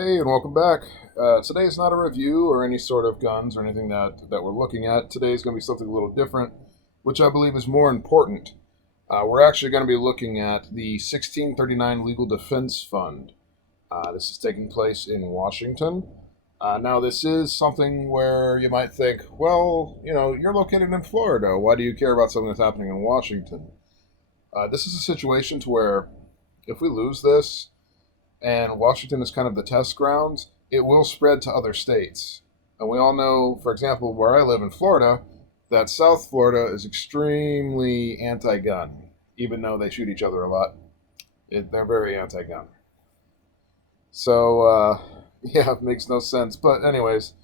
Hey, and welcome back. Today is not a review or any sort of guns or anything that we're looking at. Today is going to be something a little different, which I believe is more important. We're actually going to be looking at the 1639 Legal Defense Fund. This is taking place in Washington. Now, this is something where you might think, well, you're located in Florida. Why do you care about something that's happening in Washington? This is a situation to where if we lose this, and Washington is kind of the test grounds, it will spread to other states. And we all know, for example, where I live in Florida, that South Florida is extremely anti gun, even though they shoot each other a lot. They're very anti gun. So, yeah, it makes no sense. But, anyways,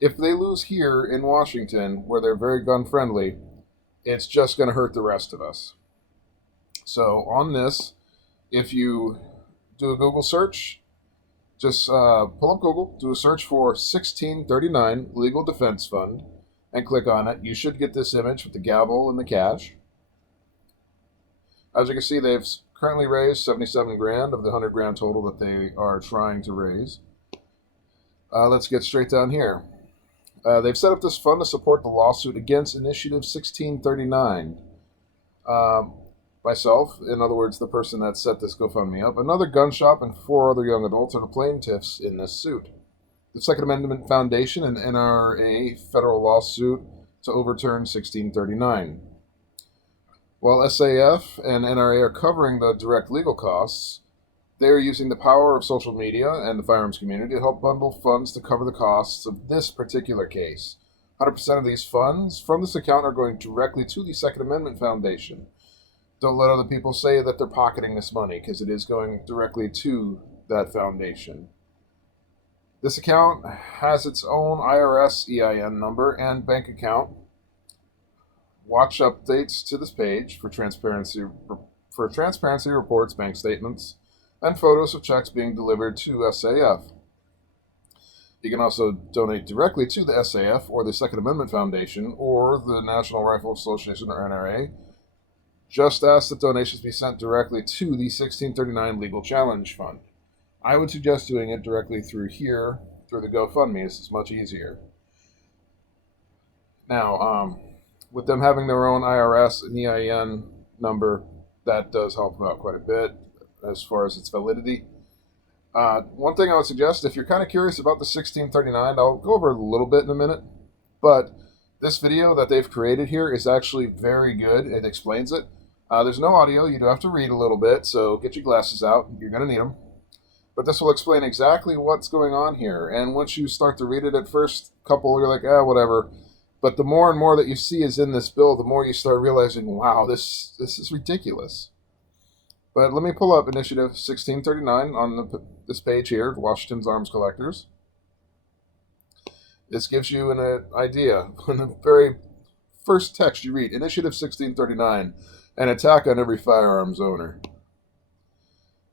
if they lose here in Washington, where they're very gun friendly, it's just going to hurt the rest of us. So, on this, if you do a Google search. Just pull up Google, do a search for 1639 Legal Defense Fund, and click on it. You should get this image with the gavel and the cash. As you can see, they've currently raised 77 grand of the 100 grand total that they are trying to raise. Let's get straight down here. They've set up this fund to support the lawsuit against Initiative 1639. Myself, in other words, the person that set this GoFundMe up, another gun shop, and 4 other young adults are the plaintiffs in this suit. The Second Amendment Foundation and NRA federal lawsuit to overturn 1639. While SAF and NRA are covering the direct legal costs, they are using the power of social media and the firearms community to help bundle funds to cover the costs of this particular case. 100% of these funds from this account are going directly to the Second Amendment Foundation. Don't let other people say that they're pocketing this money, because it is going directly to that foundation. This account has its own IRS EIN number and bank account. Watch updates to this page for transparency reports, bank statements, and photos of checks being delivered to SAF. You can also donate directly to the SAF or the Second Amendment Foundation or the National Rifle Association or NRA. Just ask that donations be sent directly to the 1639 Legal Challenge Fund. I would suggest doing it directly through here, through the GoFundMe. This is much easier. Now, with them having their own IRS and EIN number, that does help them out quite a bit as far as its validity. One thing I would suggest, if you're kind of curious about the 1639, I'll go over a little bit in a minute, but this video that they've created here is actually very good. It explains it. There's no audio. You do have to read a little bit, so get your glasses out. You're going to need them. But this will explain exactly what's going on here. And once you start to read it at first couple, you're like, whatever. But the more and more that you see is in this bill, the more you start realizing, wow, this is ridiculous. But let me pull up Initiative 1639 on this page here, Washington's Arms Collectors. This gives you an idea. In the very first text you read, Initiative 1639, an attack on every firearms owner.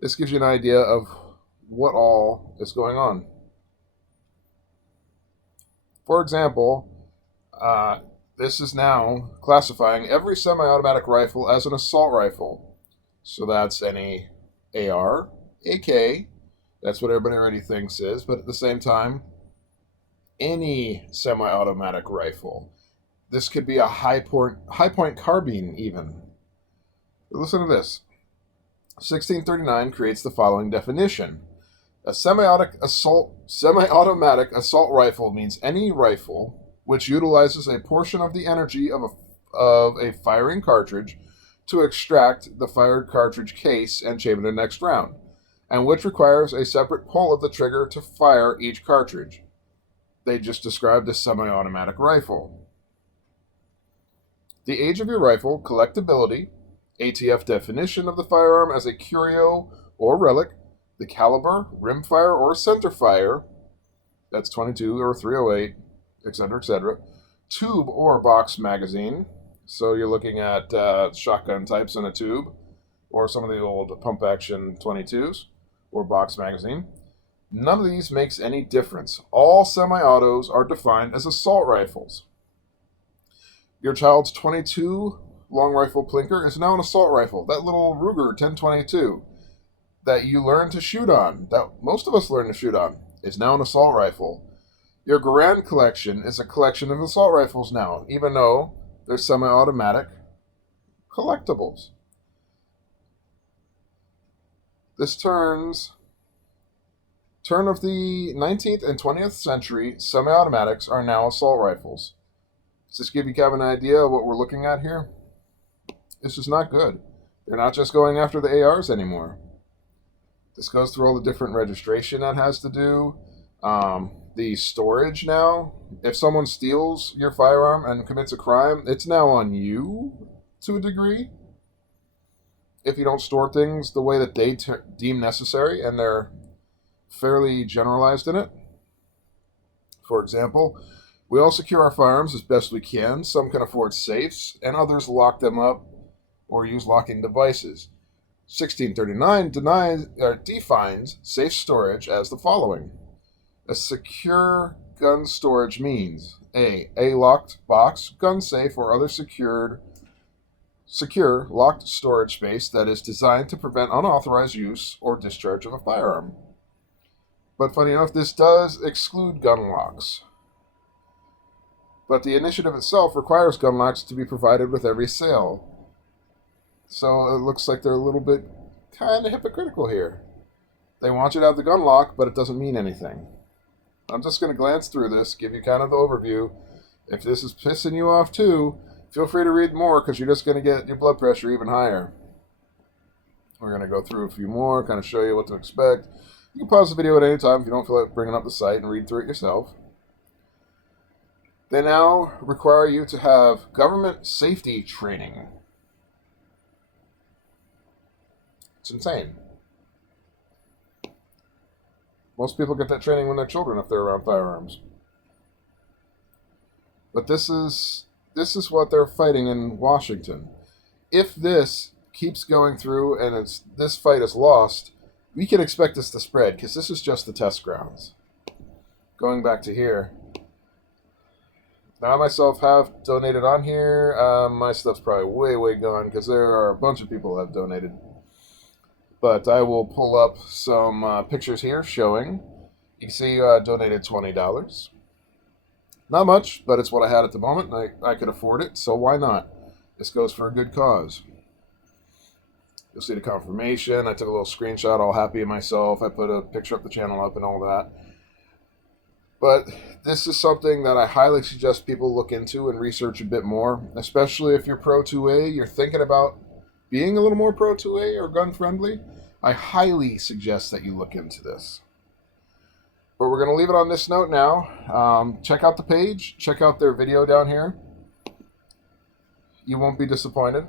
This gives you an idea of what all is going on. For example, this is now classifying every semi-automatic rifle as an assault rifle. So that's any AR, AK, that's what everybody already thinks is, but at the same time, any semi-automatic rifle. This could be a high-point carbine even. But listen to this. 1639 creates the following definition. A semi-automatic assault rifle means any rifle which utilizes a portion of the energy of a firing cartridge to extract the fired cartridge case and chamber the next round, and which requires a separate pull of the trigger to fire each cartridge. They just described a semi-automatic rifle. The age of your rifle, collectability, ATF definition of the firearm as a curio or relic, the caliber, rimfire, or centerfire, that's 22 or 308, etc., tube or box magazine, so you're looking at shotgun types in a tube, or some of the old pump-action 22s, or box magazine. None of these makes any difference. All semi-autos are defined as assault rifles. Your child's 22 long rifle plinker is now an assault rifle. That little Ruger 1022 that you learn to shoot on, that most of us learn to shoot on. is now an assault rifle. Your Garand collection is a collection of assault rifles now, even though they're semi-automatic collectibles. This turn of the 19th and 20th century, semi-automatics are now assault rifles. Does this give you kind of an idea of what we're looking at here? This is not good. They're not just going after the ARs anymore. This goes through all the different registration that has to do. The storage now. If someone steals your firearm and commits a crime, it's now on you to a degree. If you don't store things the way that they deem necessary, and they're fairly generalized in it. For example, we all secure our firearms as best we can. Some can afford safes, and others lock them up or use locking devices. 1639 defines safe storage as the following. A secure gun storage means A locked box, gun safe, or other secure locked storage space that is designed to prevent unauthorized use or discharge of a firearm. But funny enough, this does exclude gun locks. But the initiative itself requires gun locks to be provided with every sale. So it looks like they're a little bit kind of hypocritical here. They want you to have the gun lock, but it doesn't mean anything. I'm just going to glance through this, give you kind of the overview. If this is pissing you off too, feel free to read more, because you're just going to get your blood pressure even higher. We're going to go through a few more, kind of show you what to expect. You can pause the video at any time if you don't feel like bringing up the site and read through it yourself. They now require you to have government safety training. It's insane. Most people get that training when they're children if they're around firearms. But this is what they're fighting in Washington. If this keeps going through and this fight is lost, we can expect this to spread, because this is just the test grounds. Going back to here. Now, I myself have donated on here. My stuff's probably way gone, because there are a bunch of people that have donated. But I will pull up some pictures here showing. You can see I donated $20. Not much, but it's what I had at the moment. I could afford it, so why not? This goes for a good cause. You'll see the confirmation. I took a little screenshot, all happy of myself. I put a picture of the channel up and all that. But this is something that I highly suggest people look into and research a bit more, especially if you're pro 2A, you're thinking about being a little more pro 2A or gun friendly. I highly suggest that you look into this. But we're going to leave it on this note now. Check out the page. Check out their video down here. You won't be disappointed.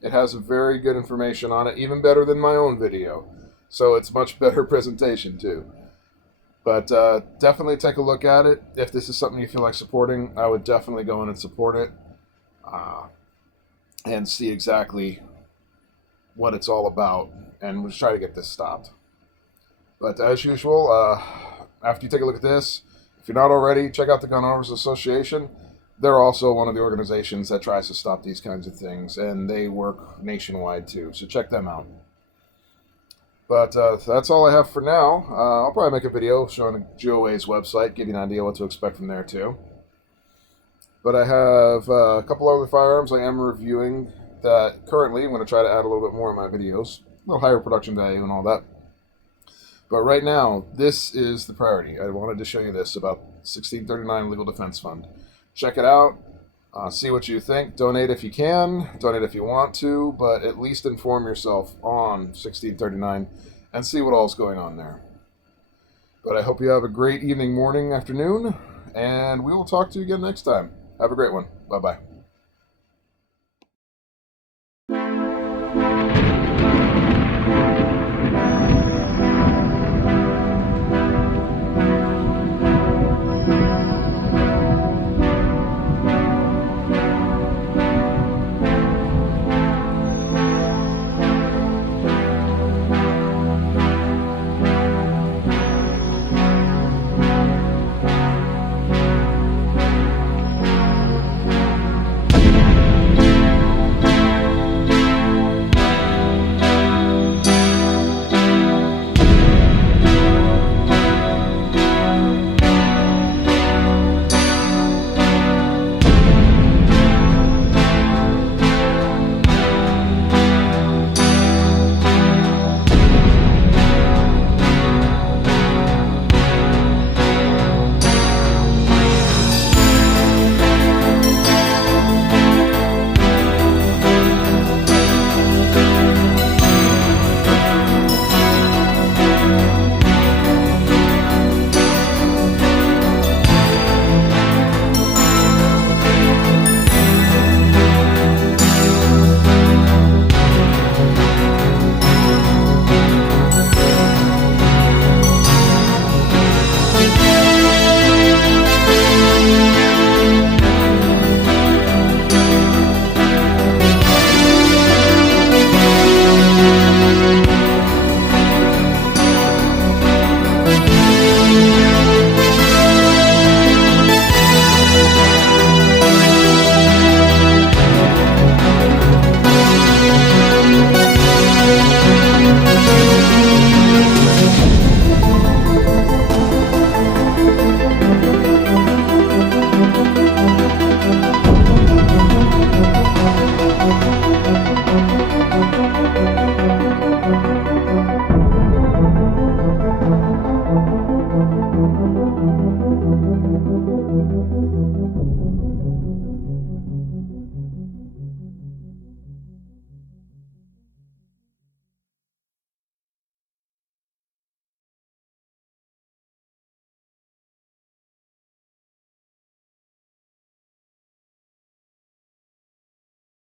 It has very good information on it, even better than my own video. So it's much better presentation too. But definitely take a look at it. If this is something you feel like supporting, I would definitely go in and support it. And see exactly what it's all about, and we'll try to get this stopped. But as usual, after you take a look at this, if you're not already, check out the Gun Owners Association. They're also one of the organizations that tries to stop these kinds of things, and they work nationwide too, so check them out. But that's all I have for now. I'll probably make a video showing GOA's website, give you an idea what to expect from there too. But I have a couple other firearms I am reviewing that currently I'm going to try to add a little bit more in my videos. A little higher production value and all that. But right now, this is the priority. I wanted to show you this about 1639 Legal Defense Fund. Check it out. See what you think. Donate if you can. Donate if you want to. But at least inform yourself on 1639 and see what all's going on there. But I hope you have a great evening, morning, afternoon. And we will talk to you again next time. Have a great one. Bye-bye.